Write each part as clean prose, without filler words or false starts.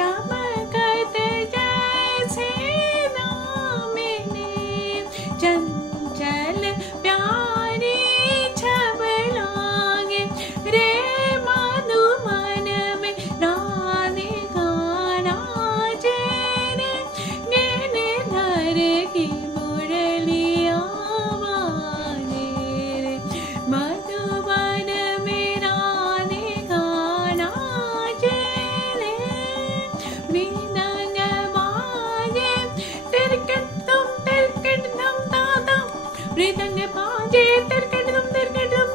चमकत जैसे दामिनी चंचल प्यारी छब लागे रे मधुमन में राधे गाना चेरे गिरधर की मुरलिया वाले रे मधुबन में राधे गाना चेरे मृदंग बाजे तिरकट तुम तिरकट दम दादम मृदंग बाजे तिरकट तुम दादम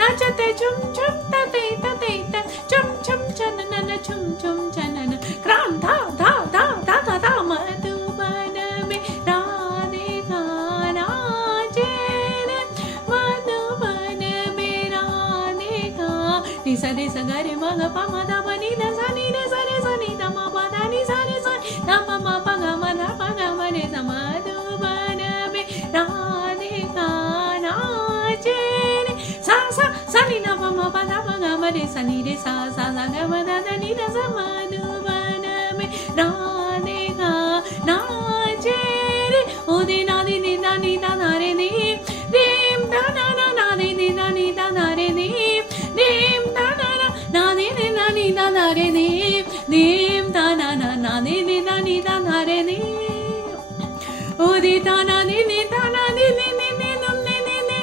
नाचते झुम झुम तते तते त झुम झुम चनन झुम झुम चनन क्राम धा धा धा धा धा धा मधुबन में राधे गाना चेरे मधुबन में राधे गा नि सा रे सा गा रे म ग प म ध प नि ध सा नि रे सा रे सा नि ध म प ध नि सा रे सा ध म म प ग म ध प ग म रे सा मधुबन में राधे गाना चेरे सा सा सा नि ध प म प ध प ग म रे सा नि रे सा सा सा ग म ध ध नि ध सा मधुबन में राधे गाना चेरे ओ दे ना दे नि दा नि दा ना रे नि देम दा ना ना ना रे नि दा नि दा ना रे नि देम दा ना ना दे नि दा नि दा ना रे नि देम दा ना ना दे नि दा नि दा ना रे नि ओ दे दा ना दे नि दा ना दे नि नि नि नुम नि नि नि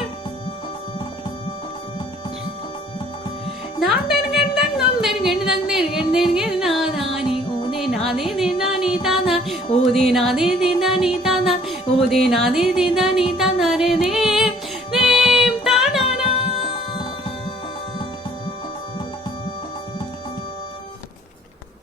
दान देन गन दन नुम देन गन दन देन गन ना ना नि ओ दे ना दे ना नि दा ना ओ दे ना दे ना नि दा ना ओ दे ना दे ना नि दा ना रे ने